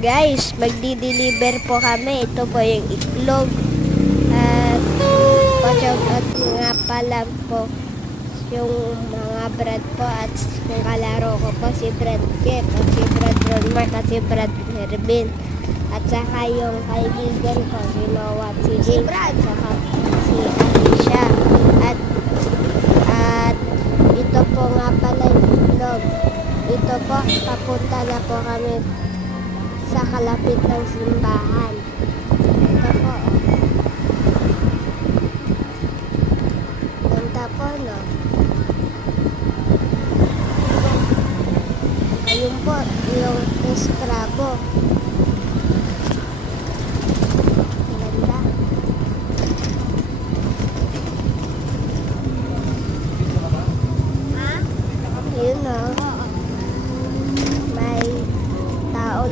Guys, magdi-deliver po kami. Ito po yung itlog. At pa-shoutout nga pala po yung mga Brad po at yung kalaro ko po si Brad Jeff at si Brad Ronmark at si Brad Hervin. At saka yung kaibigan ko si Noah at si James at saka si Alicia. At ito po nga pala yung itlog. Ito po, papunta na po kami sa kalapit ng simbahan. Ito po. Ganda po, no? Ayun po, yung Escrabo.